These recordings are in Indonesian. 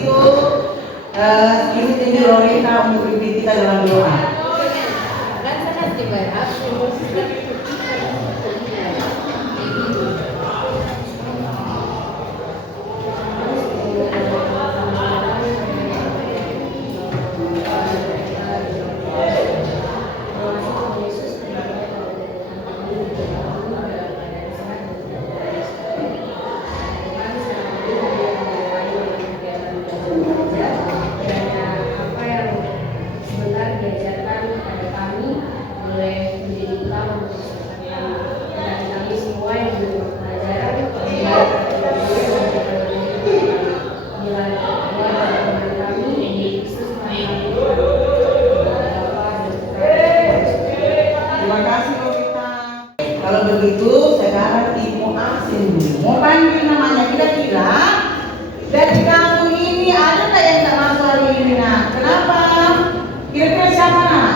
begitu ini tinggi Lorita untuk pimpin kita dalam doa. Kalau begitu sekarang Ibu Asin mau panggil namanya kira-kira dari kamu ini ada nggak yang tak masuk hari ini nak? Kenapa? Kira-kira siapa nak?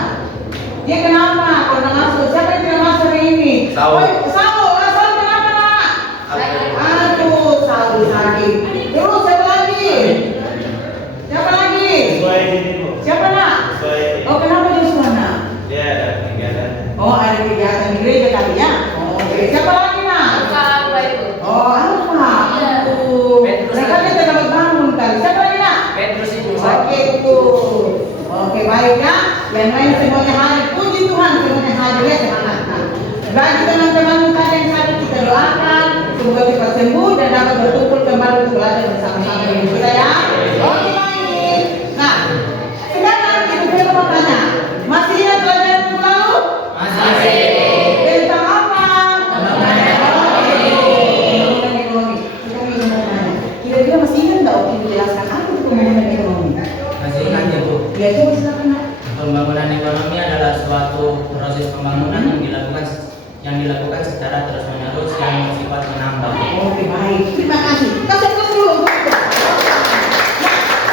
Dia kenapa? Karena masuk siapa yang tidak masuk hari ini? Saul. Saul kenapa nak? Aduh, Saul sakit. Terus siapa lagi? Siapa lagi? Siapa nak? Oh kenapa Joshua nak? Dia ada kegiatan. Oh ada kegiatan di gereja kali ya? Siapa lagi nak? Oh, apa? Mereka kita dapat bangun kali. Siapa lagi nak? Petrus itu. Oke itu. Oke baik ya. Yang lain semuanya hadir. Puji Tuhan semuanya hadir ya semangat. Bagi teman-teman kita yang sakit kita doakan semoga cepat sembuh dan dapat berkumpul kembali untuk belajar bersama-sama dengan kita ya. Oke baik. Nah, sekarang ibu saya mau tanya, masih ingat pelajaran yang lalu? Masih. Tentang apa? Kira-kira masih ingat nggak waktu dijelaskan apa itu pembangunan ekonomi? Masih ingat ya Bu? Ya coba silakan. Pembangunan ekonomi adalah suatu proses pembangunan yang dilakukan secara terus-menerus yang bersifat menambah. Oke baik, terima kasih. Kasih dulu.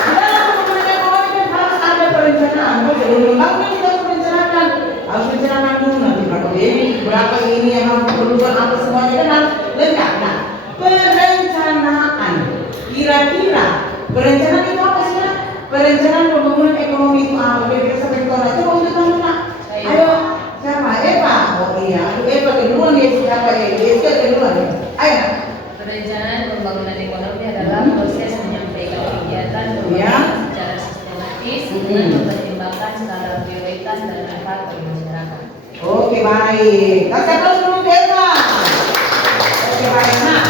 Nah, dalam pembangunan ekonomi kan harus ada perencanaan. Sebelum membangun kita harus merencanakan. Harus rencanakan dulu nanti berapa ini yang harus diperlukan apa semuanya kan harus lengkap. Nah, perencanaan. Kira-kira perencanaan itu apa sih? Perencanaan pembangunan ekonomi itu apa? Kira-kira sampai ke mana? Coba untuk tahu nak. Ayo, siapa? Eva. Oh iya, Eva keduluan ya. Siapa ya? Eva keduluan ya. Ayo. Perencanaan pembangunan ekonomi adalah proses menyampaikan kegiatan pembangunan secara sistematis dengan mempertimbangkan skala prioritas dan manfaat bagi masyarakat. Oke baik. Kasih aplaus dulu Eva. Oke baik. Nah,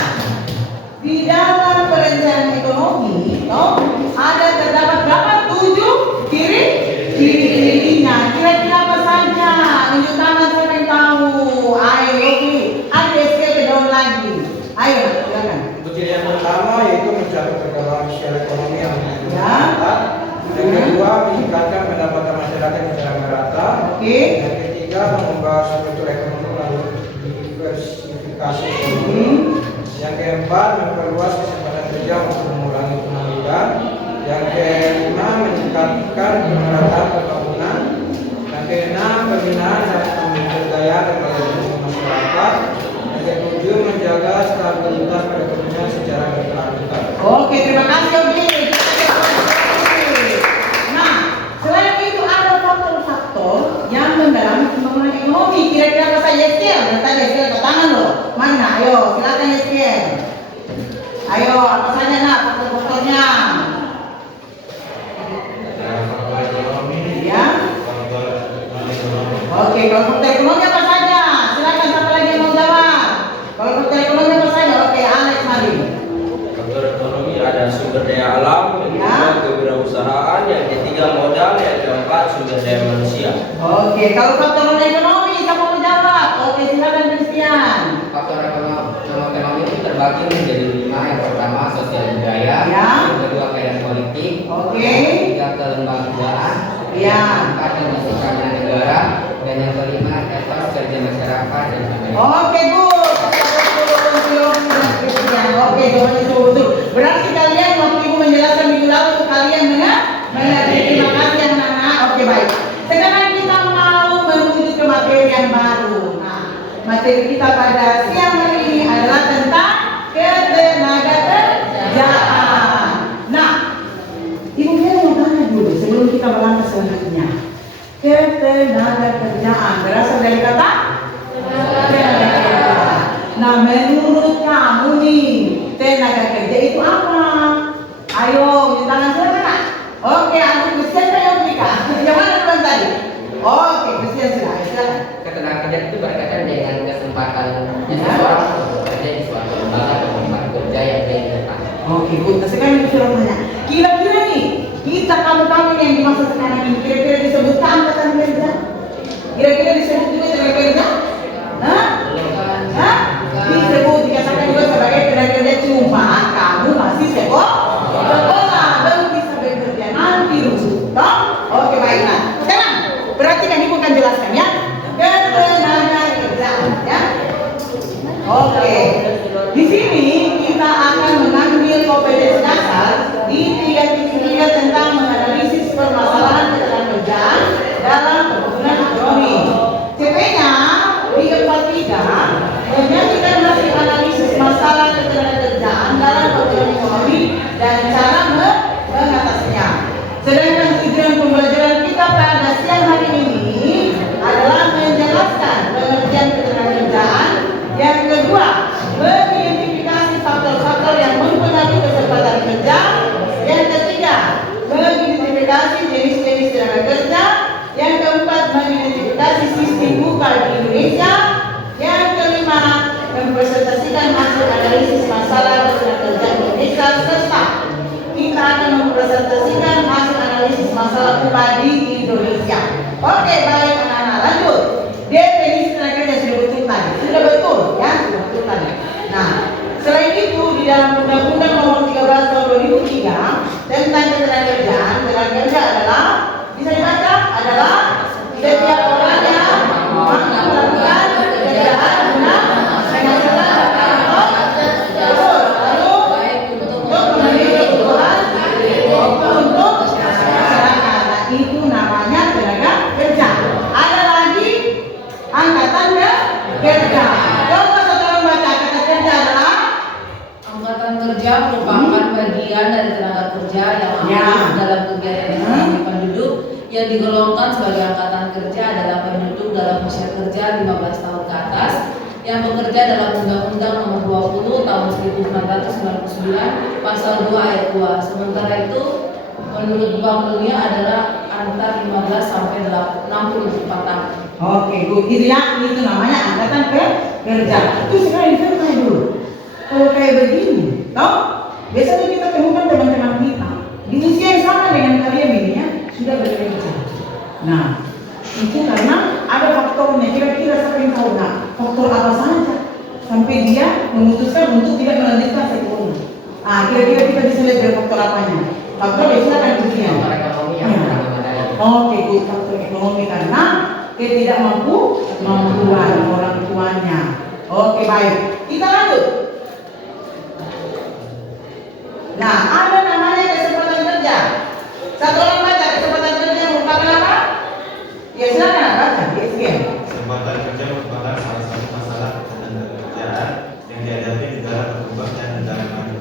di dalam perencanaan ekonomi, ada terdapat berapa? 7 ciri-cirinya. Kira-kira apa saja? Tunjuk tangan siapa yang tahu. Ayo, oke. Ada SK kedua lagi. Ayo, silakan. Ciri yang pertama yaitu mencapai perkembangan sosial ekonomi yang Ya. Yang kedua, meningkatkan pendapatan masyarakat secara merata. Oke. Yang ketiga, mengubah struktur ekonomi melalui diversifikasi ekonomi. Yang keempat, memperluas kesempatan kerja untuk mengurangi pengangguran. Yang kelima, meningkatkan pemerataan pembangunan. Yang keenam, pembinaan dan pemberdayaan kepada masyarakat. Yang ketujuh, menjaga stabilitas perekonomian secara berkelanjutan. Oke, terima kasih Ogi. Nah, selain itu ada faktor-faktor yang mendalami pembangunan ekonomi. Kira-kira apa saja Yeskel? Nanti Yeskel ke tangan loh. Mana? Ayo, silakan Yeskel. Ayo, apa saja nak faktor-faktornya? Ya. Oke, kalau faktor ekonomi apa saja? Silakan siapa lagi yang mau jawab? Kalau faktor ekonomi apa saja? Oke, Alex mari. Faktor ekonomi ada sumber daya alam, yang kedua kewirausahaan, yang ketiga modal, yang keempat sumber daya manusia. Oke, kalau faktor ekonomi siapa mau jawab? Oke, silakan Christian. Faktor ekonomi itu terbagi menjadi 5. Yang pertama sosial budaya, Ya. yang kedua keadaan politik, Oke. yang ketiga kelembagaan, Ya. yang keempat kondisi keamanan negara, dan yang kelima etos kerja masyarakat dan sampai. Oke, good. Oke, jawabannya betul. Berarti kalian waktu ibu menjelaskan minggu lalu kalian mengerti. Terima kasih anak-anak. Oke, baik. Sekarang kita mau menuju ke materi yang baru. Nah, materi kita pada siang hari ini adalah tentang ketenaga kerjaan. Nah, di tangan silakan Kak. Oke, aku Christian kan yang beli Kak. Yang mana duluan tadi? Oke, Christian silakan. Ketenaga kerja itu berkaitan dengan kesempatan seseorang untuk bekerja di suatu lembaga atau tempat kerja yang diinginkan. Oke, good. Nah, sekarang itu sudah tanya. Kira-kira nih, kita kamu-kamu yang di masa sekarang ini, kira-kira disebut angkatan kerja? Kira-kira disebut juga tenaga kerja? Hah? Hah? Disebut, dikatakan juga sebagai tenaga kerja, cuma kamu masih sekolah, belum bisa bekerja nanti dulu. Toh? Oke, baiklah. Sekarang, perhatikan ibu akan jelaskan ya. Ketenaga kerjaan ya. Oke. Di sini kita akan mengambil kompetensi dasar di 3.3 tentang menganalisis permasalahan ketenagakerjaan dalam perhimpunan ekonomi. CP-nya di 43 menyajikan hasil analisis masalah ketenagakerjaan dalam perhimpunan ekonomi dan cara mengatasinya. Sedangkan tujuan pembelajaran kita pada siang hari ini adalah menjelaskan pengertian ketenagakerjaan. Yang kedua, mengidentifikasi faktor-faktor yang mempengaruhi kesempatan kerja. Yang ketiga, mengidentifikasi jenis-jenis tenaga kerja. Yang keempat, mengidentifikasi sistem bukan di Indonesia. Yang kelima, mempresentasikan hasil analisis masalah ketenaga kerja Indonesia serta kita akan mempresentasikan hasil analisis masalah upah di Indonesia. Oke, baik anak-anak, lanjut. Definisi tenaga kerja sudah betul tadi, sudah betul ya, sudah betul tadi. Nah, selain itu di dalam Undang-Undang Nomor 13 Tahun 2003 tentang ketenagakerjaan, tenaga kerja adalah bisa dibaca adalah setiap orang yang melakukan pekerjaan guna penghasilan atau untuk memenuhi kebutuhan maupun untuk masyarakat. Nah, itu namanya tenaga kerja. Ada lagi angkatan kerja. Coba saudara baca angkatan kerja adalah Angkatan kerja merupakan bagian dari tenaga kerja yang aktif dalam kegiatan ekonomi penduduk yang digolongkan sebagai angkatan kerja adalah penduduk dalam usia kerja 15 tahun ke atas yang bekerja dalam Undang-Undang Nomor 20 Tahun 1999 Pasal 2 Ayat 2. Sementara itu menurut Bank Dunia adalah antara 15 sampai 64 tahun. oke, good. Itu ya, itu namanya angkatan kerja. Itu sekarang kita tanya dulu. Kalau kayak begini, tau? Biasanya kita temukan teman-teman kita di usia yang sama dengan kalian ini ya, sudah bekerja. Nah, itu karena ada faktornya. Kira-kira siapa yang tahu? Nah, faktor apa saja sampai dia memutuskan untuk tidak melanjutkan sekolah? Ah, kira-kira kita bisa lihat dari faktor apanya? Faktor biasanya kan ujian. Faktor ekonomi yang pertama tadi. Oke, good. Faktor ekonomi karena ketidakmampuan orang tuanya. Oke, baik. Kita lanjut. Nah, ada namanya kesempatan kerja. Satu orang baca kesempatan kerja merupakan apa? Ya, silakan baca. Kesempatan kerja merupakan salah satu masalah ketenagakerjaan yang dihadapi negara berkembang dan negara maju.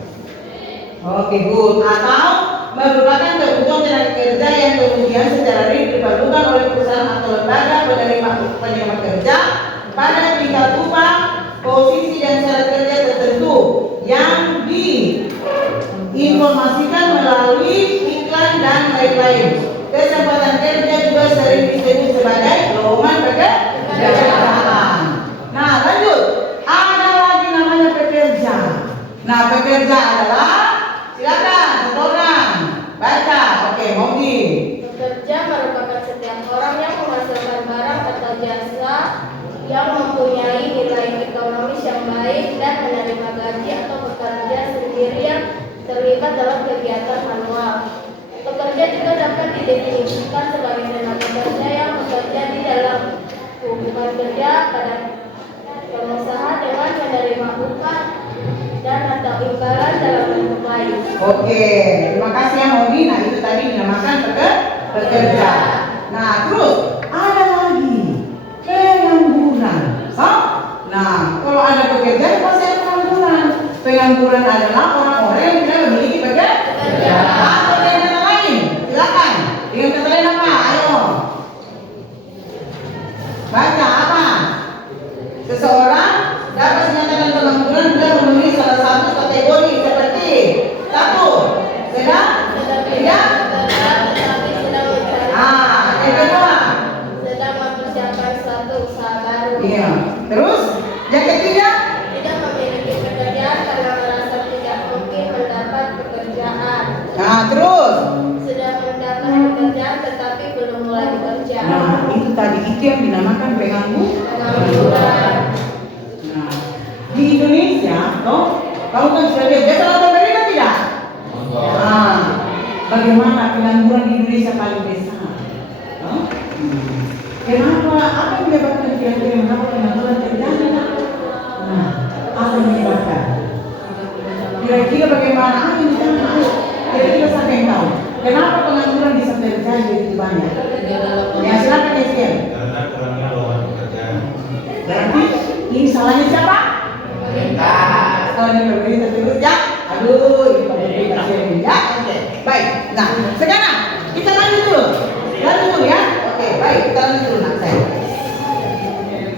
Oke, good. Atau merupakan kebutuhan tenaga kerja yang kemudian secara real diperlukan oleh perusahaan atau lembaga penerima kerja pada tingkat upah, posisi dan syarat kerja tertentu yang diinformasikan melalui iklan dan lain-lain. Kesempatan kerja juga sering disebut sebagai lowongan pekerjaan. Nah, lanjut. Ada lagi namanya pekerja. Nah, pekerja adalah, silakan satu orang baca. Oke, Mogi. Pekerja merupakan setiap orang yang menghasilkan barang atau jasa yang mempunyai nilai ekonomis yang baik dan menerima gaji atau bekerja sendiri yang terlibat dalam kegiatan manual. Pekerja juga dapat didefinisikan sebagai tenaga kerja yang bekerja di dalam hubungan kerja pada pengusaha dengan menerima upah dan atau imbalan dalam bentuk lain. Oke, terima kasih ya Mogi. Nah, itu tadi dinamakan pekerja. Nah, terus ada lagi pengangguran. Nah, kalau ada pekerja pasti ada pengangguran. Pengangguran adalah orang-orang yang tidak memiliki pekerjaan. Atau dengan kata lain, silakan. Dengan kata lain apa? Ayo. Baca apa? Seseorang dapat dinyatakan pengangguran bila memenuhi salah satu kategori seperti 1. Sedang Tidak. tetapi sedang mencari. Yang kedua. Sedang mempersiapkan suatu usaha baru. Iya. Terus yang ketiga. Tidak memiliki pekerjaan karena merasa tidak mungkin mendapat pekerjaan. Nah, terus. Sudah mendapat pekerjaan tetapi belum mulai bekerja. Nah, itu tadi itu yang dinamakan pengangguran. Nah, di Indonesia, toh, kamu kan sudah lihat data Amerika tidak? Nah, bagaimana pengangguran di Indonesia paling besar? Toh? Kenapa? Apa yang menyebabkan kira-kira mengapa pengangguran terjadi? Nah, apa yang menyebabkan? Kira-kira bagaimana? Ayo, kira-kira siapa yang tahu? Kenapa pengangguran bisa terjadi begitu banyak? Ya, silakan ya, Sian. Karena kurangnya lowongan pekerjaan. Berarti ini salahnya siapa? Pemerintah. Salahnya pemerintah terus ya. Aduh, ini pemerintah sendiri ya. Oke, baik. Nah, sekarang kita lanjut dulu. Lanjut dulu ya. Oke, baik. Kita lanjut dulu nak saya.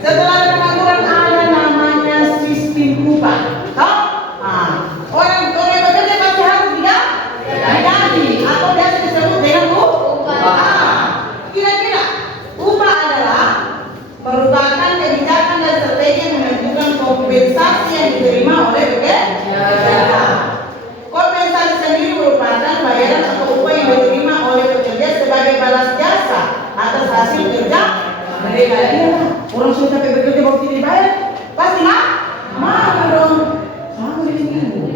Setelah pengangguran ada namanya sistem upah. Tahu? Nah, orang yang bekerja pasti harus digaji atau biasa disebut dengan upah. Kira-kira upah adalah merupakan kebijakan dan strategi yang menentukan kompensasi yang diterima oleh pekerja. Kompensasi sendiri merupakan bayaran atau upah yang diterima oleh pekerja sebagai balas jasa atas hasil kerja mereka. Orang sudah capek bekerja baru tidak dibayar, pasti mau dong. Sama dengan ibu.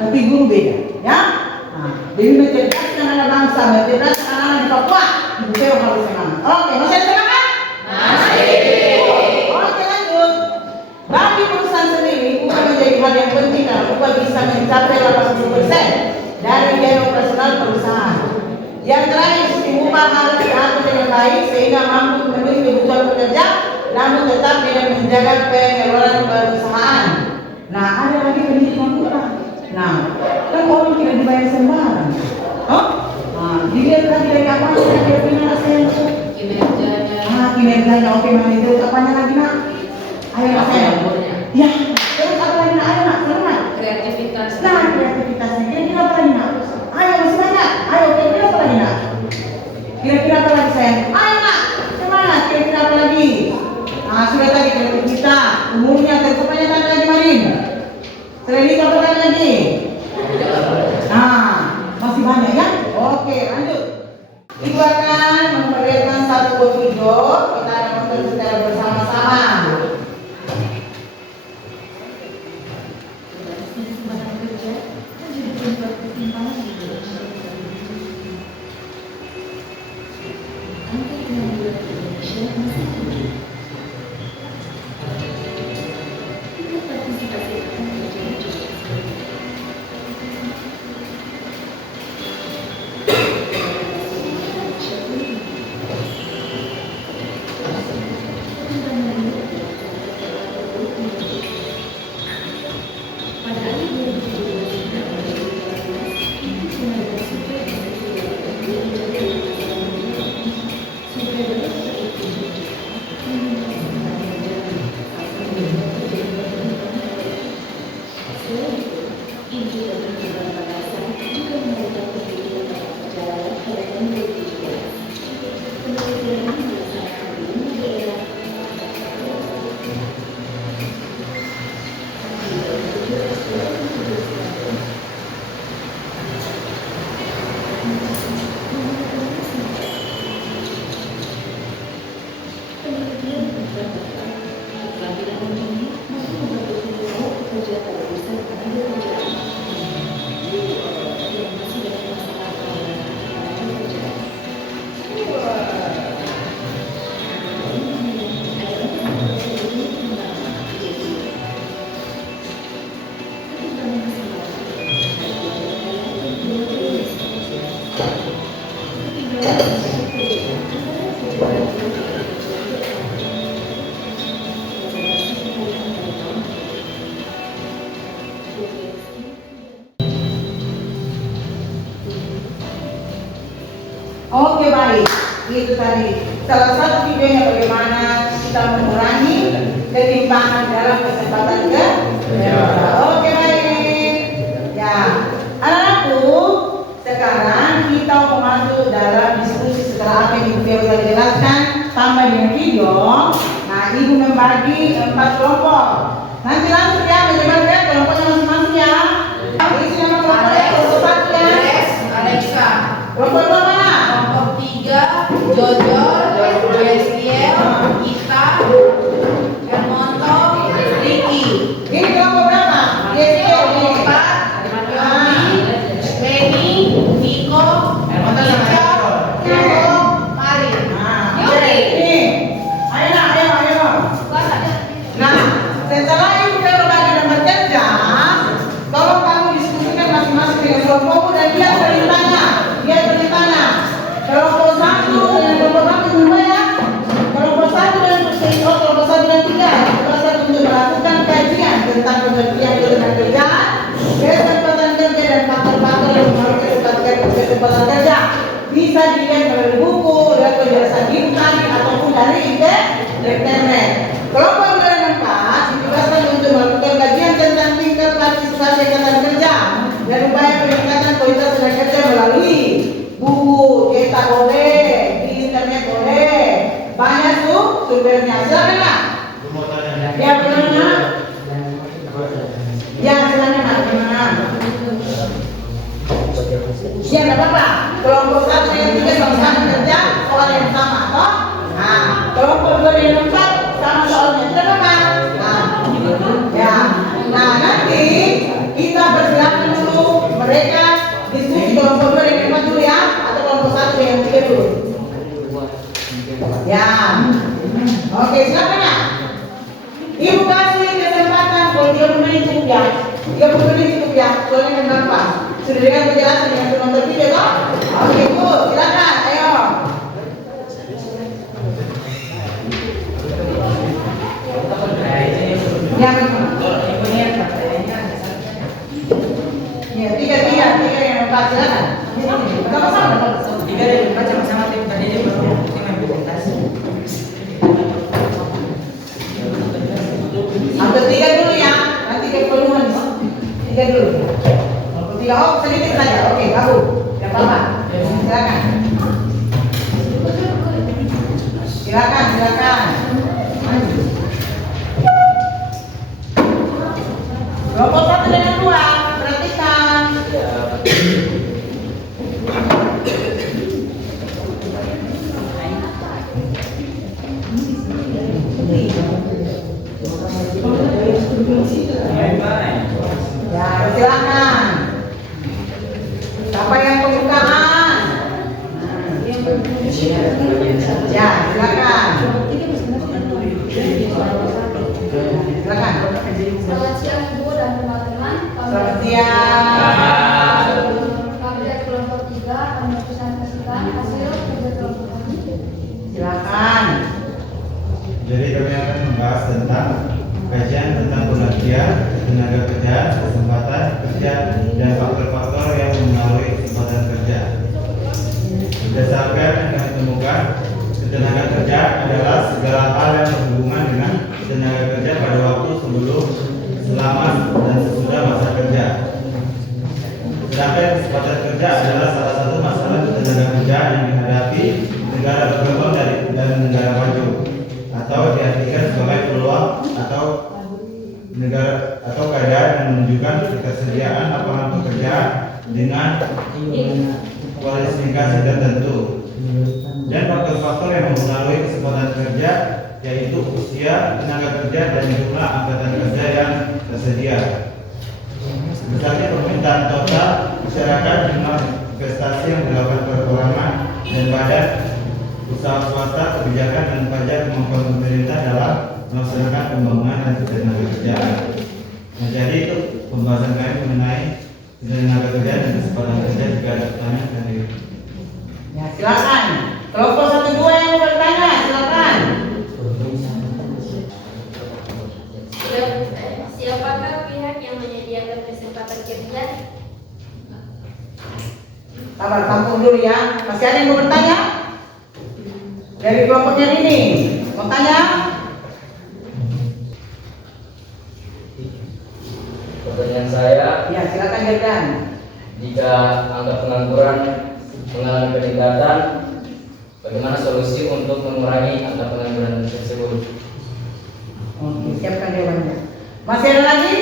Tapi guru beda, ya. Jadi mencerdaskan anak bangsa, mencerdaskan anak di Papua. Ibu saya harus semangat. Oke, masih ada semangat? Oke, lanjut. Bagi perusahaan sendiri, upah menjadi hal yang penting karena upah bisa mencapai 80% dari biaya operasional perusahaan. Yang terakhir, sistem upah harus diatur dengan baik sehingga mampu memenuhi kebutuhan pekerja, namun tetap dengan menjaga pengeluaran perusahaan. Nah, ada lagi pendidikan upah. Nah, kan orang tidak dibayar sembarang. Oh? Nah, dilihat lagi dari apa sih kira-kira saya? Kinerjanya. Kinerjanya oke, mana itu apanya lagi nak? Ayo nak saya. Ya, terus apa lagi nak? Ayo nak, semangat. Kreativitas. Nah, kreativitasnya kira-kira apa lagi nak? Ayo masih banyak. Ayo kira-kira apa lagi nak? Kira-kira apa lagi sayang? Ayo nak, semangat. Kira-kira apa lagi? Nah, sudah tadi kreativitas, umurnya, terus apanya tadi lagi Marin? Selain itu apa lagi? Nah, masih banyak ya? Oke, lanjut. Ibu akan memperlihatkan satu video. Kita akan nonton secara bersama-sama. Oke, baik. Itu tadi salah satu videonya bagaimana kita mengurangi ketimpangan dalam kesempatan kerja. Oke, baik. Ya, anak-anakku, sekarang mau masuk dalam diskusi setelah apa yang Ibu Fia sudah jelaskan tambah dengan video. Nah, Ibu membagi 4 kelompok. Nanti langsung ya menjelaskan kelompoknya masing-masing ya. Isi nama kelompoknya kelompok 1 ya. Alexa. Kelompok 2 mana? Kelompok 3 Jojo, Yesiel, Gita, Hermonto, Ricky. Ini kelompok berapa? Yes, Kelompok 4 Yomi, Benny, Niko, Richard, Niko, Mari. Ini. Ayo. Nah, setelah Ibu berbagi nomor kerja, tolong kamu diskusikan masing-masing dengan kelompokmu dan dia bertanya. Kelompok 1 dengan kelompok 1 dulu ya. Kelompok 1 dan kelompok 1 dan 3 bertugas untuk melakukan kajian tentang pengertian ketenaga kerjaan, kesempatan kerja dan faktor-faktor yang mempengaruhi kesempatan kerja. Bisa dilihat melalui buku, dari penjelasan Gimtani ataupun dari internet. Kelompok 2 dan 4 ditugaskan untuk melakukan kajian tentang tingkat partisipasi angkatan kerja dan upaya peningkatan kualitas tenaga kerja melalui buku, cetak boleh, di internet boleh, banyak tuh sumbernya. Silakan Nak. Ya bagaimana? Ya silakan Nak. Bagaimana? Ya nggak apa-apa. Kelompok 1 dan 3 sama-sama kerja soal yang sama, toh? Nah, kelompok 2 dan 4 sama soalnya, tidak apa-apa. Ya. Nah nanti kita persilakan dulu mereka diskusi kelompok 2 dan 4 dulu ya, atau kelompok 1 dan 3 dulu. Ya. Oke, silakan ya. Ibu kasih kesempatan kalau 30 menit cukup ya. 30 menit cukup ya. Soalnya kan berapa? Sudah dengan penjelasan dengan penonton video toh? Oke, Bu, silakan. Ayo. Ya, ya, 3 yang 4 silakan. Sama-sama. 3 dan 4 sama-sama tim tadi dia belum tim implementasi. Ambil 3 dulu ya, nanti ke peluang 3 dulu. Kalau 3 sedikit saja, oke, bagus. Tidak apa-apa. Silakan. Silakan. Kelompok 1 dan 2, perhatikan. Ya, silakan. Siapa yang pembukaan? Ya, silakan. Silakan. Selamat siang Ibu dan teman-teman. Selamat siang. Kami dari kelompok 3 akan mempresentasikan hasil kerja kelompok kami. Silakan. Jadi kami akan membahas tentang kajian tentang pengertian tenaga kerja, kesempatan kerja, dan faktor-faktor yang mempengaruhi kesempatan kerja. Berdasarkan yang kami temukan, tenaga kerja adalah segala hal yang berhubungan dengan tenaga kerja pada waktu sebelum, selama, dan sesudah masa kerja. Sedangkan kesempatan kerja adalah salah satu masalah tenaga kerja yang dihadapi negara berkembang dan negara maju, atau diartikan sebagai peluang atau keadaan yang menunjukkan ketersediaan lapangan pekerjaan dengan kualifikasi tertentu. Dan faktor-faktor yang mempengaruhi kesempatan kerja yaitu usia tenaga kerja dan jumlah angkatan kerja yang tersedia. Besarnya permintaan total masyarakat, jumlah investasi yang dilakukan perorangan dan badan usaha swasta, kebijakan dan pajak kemampuan pemerintah dalam melaksanakan pembangunan dan tenaga kerja. Nah, jadi itu pembahasan kami mengenai tenaga kerja dan kesempatan kerja. Jika ada pertanyaan dari Ya, silakan. Kelompok 1 2 yang mau bertanya, silakan. Siapakah pihak yang menyediakan kesempatan kerja? Sabar, tampung dulu ya. Masih ada yang mau bertanya? Dari kelompoknya ini, mau tanya? Pertanyaan saya, Ya, silakan Jordan. jika angka pengangguran mengalami peningkatan, bagaimana solusi untuk mengurangi angka pengangguran tersebut? Oke, siapkan jawabannya. Masih ada lagi?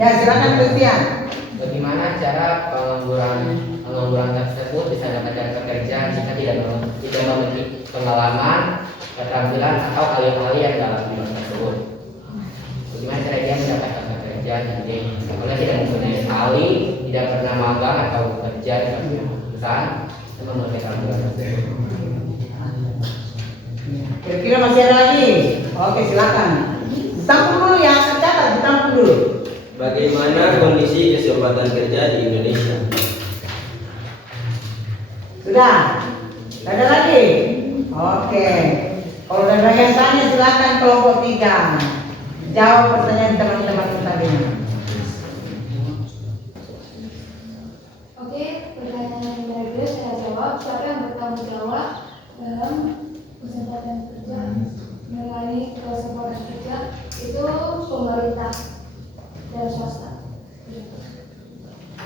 Ya, silakan Christian. Bagaimana cara pengangguran tersebut bisa dapatkan pekerjaan jika tidak memiliki pengalaman, keterampilan atau ahli-ahli yang dalam bidang tersebut? Bagaimana cara dia mendapatkan pekerjaan jadi kalau tidak mempunyai ahli, tidak pernah magang atau bekerja di perusahaan, itu memiliki pengangguran tersebut. Kira-kira masih ada lagi? Oke, silakan. Ditampung dulu ya, tercatat, ditampung dulu. Bagaimana kondisi kesempatan kerja di Indonesia? Sudah? Tidak ada lagi? Oke. Kalau ada yang tanya silakan kelompok 3. Jawab pertanyaan teman-teman tadi. Oke, pertanyaan yang kedua saya jawab. Siapa yang bertanggung jawab dalam kesempatan kerja mengenai kesempatan kerja itu pemerintah dan swasta.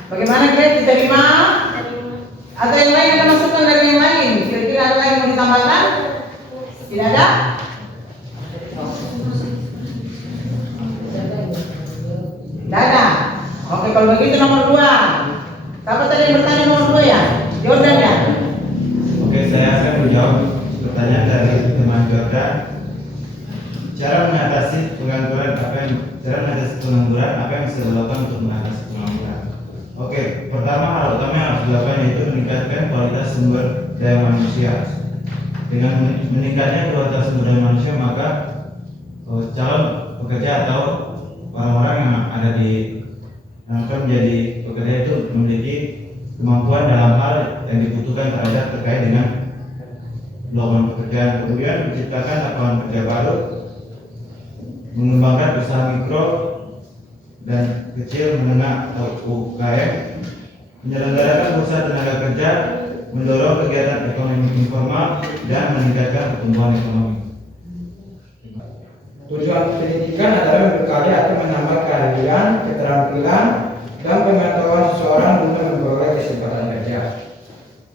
Bagaimana Greg, diterima? Atau yang lain ada masukan dari yang lain? Kira-kira ada lagi yang mau ditambahkan? Tidak ada? Tidak ada? Oke, kalau begitu nomor 2. Siapa tadi yang bertanya nomor 2 ya? Jordan ya? Oke, saya akan menjawab pertanyaan dari teman Jordan. Cara mengatasi pengangguran apa yang bisa dilakukan untuk mengatasi pengangguran? Oke, pertama hal utama yang harus dilakukan yaitu meningkatkan kualitas sumber daya manusia. Dengan meningkatnya kualitas sumber daya manusia, maka calon pekerja atau orang-orang yang ada di yang akan menjadi pekerja itu memiliki kemampuan dalam hal yang dibutuhkan terkait dengan lowongan pekerjaan. Kemudian menciptakan lapangan kerja baru, mengembangkan usaha mikro dan kecil menengah atau UKM, menyelenggarakan bursa tenaga kerja, mendorong kegiatan ekonomi informal dan meningkatkan pertumbuhan ekonomi. Tujuan pendidikan adalah membekali atau menambah keahlian, keterampilan, dan pengetahuan seseorang untuk memperoleh kesempatan kerja.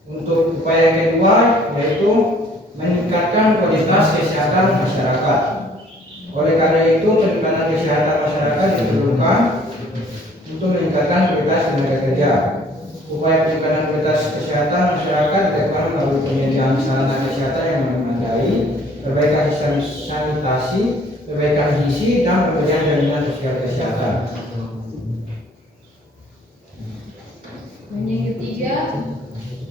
Untuk upaya kedua yaitu meningkatkan kualitas kesehatan masyarakat. Oleh karena itu, peningkatan kesehatan masyarakat diperlukan untuk meningkatkan kualitas tenaga kerja. Upaya peningkatan kualitas kesehatan masyarakat dilakukan melalui penyediaan sarana kesehatan yang memadai, perbaikan sistem sanitasi, perbaikan gizi, dan pemberian jaminan sosial kesehatan. Yang ketiga,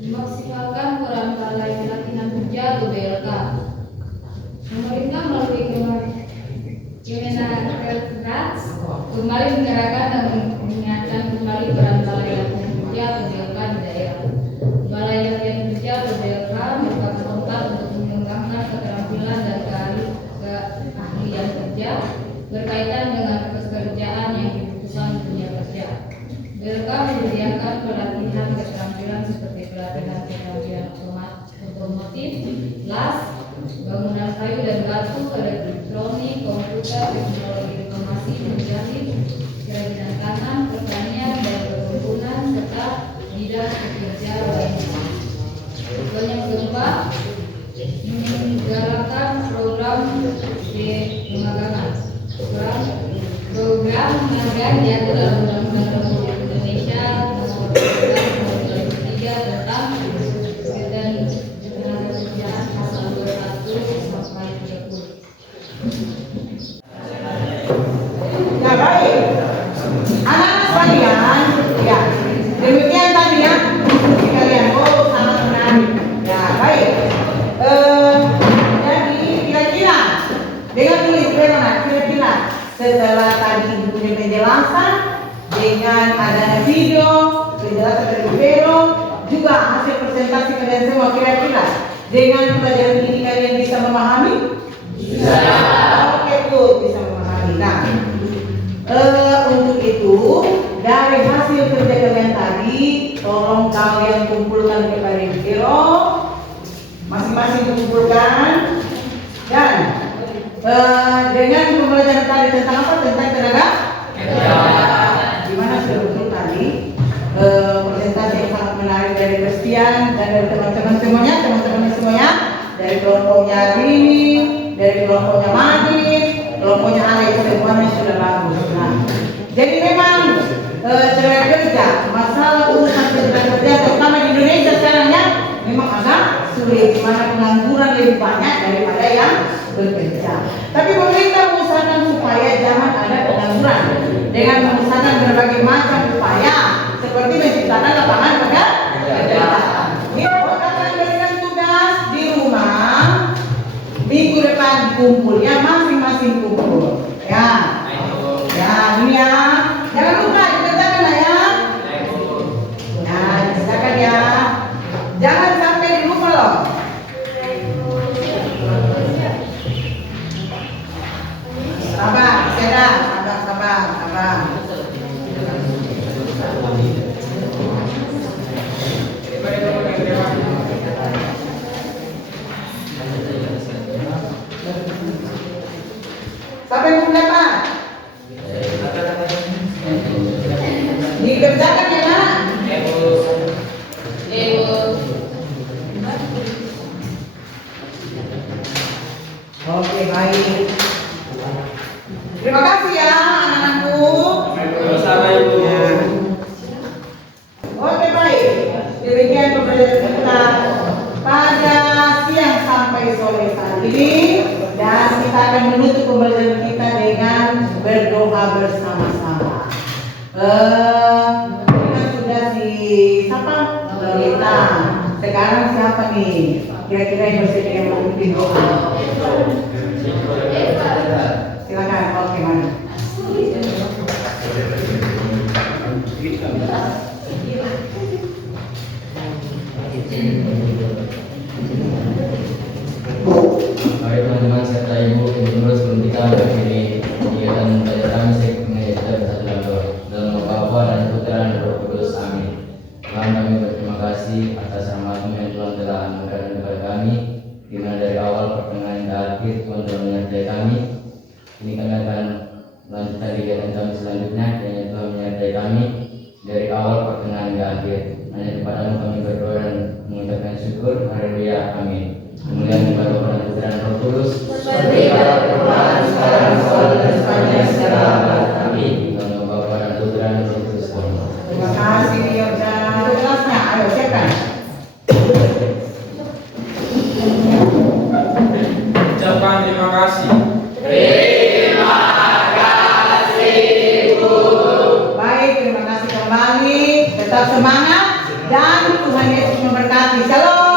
memaksimalkan peran balai pelatihan kerja atau BLK. Pemerintah melalui Kementerian kembali menggerakkan dan mengingatkan kembali peran balai latihan kerja atau BLK di daerah. Balai latihan kerja atau BLK merupakan tempat untuk mengembangkan keterampilan dan keahlian kerja berkaitan dengan pekerjaan yang dibutuhkan dunia kerja. BLK menyediakan pelatihan keterampilan seperti pelatihan keterampilan otomotif, las, bangunan kayu dan batu, elektronik, komputer, teknologi informasi, menjahit, kerajinan tangan, pertanian dan perkebunan serta bidang pekerja lainnya. Yang keempat, menggalakkan program pemagangan. Program magang diatur dalam Undang-Undang Republik Indonesia Nomor 13 tentang ketenagakerjaan pasal 21 sampai 30. Ya baik, anak-anak sekalian, ya demikian tadi ya kalian. Oh sangat menarik. Ya baik. Jadi kira-kira dengan tulis bagaimana? Kira-kira setelah tadi ibu punya penjelasan dengan adanya video, penjelasan dari Vero, juga hasil presentasi kalian semua, kira-kira dengan pelajaran ini kalian bisa memahami? Bisa. Oke Bu, bisa memahami. Nah, untuk itu dari hasil kerja kalian tadi, tolong kalian kumpulkan kepada Vero, masing-masing kumpulkan, dan dengan pembelajaran tadi tentang apa? Tentang tenaga kerja. Gimana sudah betul tadi? dari Christian dan dari teman-teman semuanya, dari kelompoknya Rini, dari kelompoknya Madrid, kelompoknya Alex, semuanya sudah bagus. Nah, jadi memang tenaga kerja, masalah urusan tenaga kerja terutama di Indonesia sekarang ya, memang agak sulit, di mana pengangguran lebih banyak daripada yang bekerja. Tapi pemerintah mengusahakan supaya jangan ada pengangguran dengan mengusahakan berbagai macam upaya seperti menciptakan lapangan pekerjaan. Kita akan berikan tugas di rumah minggu depan kumpulnya masing-masing kumpul. Ya, ya ini ya. Jangan lupa dikerjakan ya. Nah, dikerjakan ya. Jangan sampai dilupa loh. Sabar, sabar. Sampai pukul berapa? Dikerjakan ya nak? Oke, baik. Terima kasih ya anak-anakku. Sama Ibu. Ya. Oke, baik. Demikian pembelajaran kita pada siang sampai sore saat ini, dan kita akan menutup pembelajaran kita dengan berdoa bersama-sama. Kita sudah siapa? Lolita. Sekarang siapa nih? Kira-kira yang bersedia yang memimpin doa? Silakan. Oke, mana? Baik teman-teman serta ibu pengurus sebelum kita mengakhiri kegiatan belajar kami kita bersatu dalam nama Bapa dan Putra dan Roh Kudus. Amin. Tuhan, kami berterima kasih atas rahmat-Mu yang Tuhan telah anugerahkan kepada kami, di mana dari awal pertengahan hingga akhir Tuhan telah menyertai kami. Ini kami akan melanjutkan kegiatan kami selanjutnya, kiranya Tuhan menyertai kami dari awal pertengahan hingga akhir. Hanya kepada-Mu kami berdoa dan mengucapkan syukur. Haleluya. Amin. Kemuliaan kepada Bapa dan Putra dan Roh Kudus. Seperti pada permulaan, sekarang, selalu dan sepanjang segala abad. Amin. Dalam nama Bapa dan Putra dan Roh Kudus. Terima kasih Yorda. Itu kelasnya. Ayo siapkan. Ucapkan terima kasih. Baik, terima kasih kembali. Tetap semangat dan Tuhan Yesus memberkati. Shalom.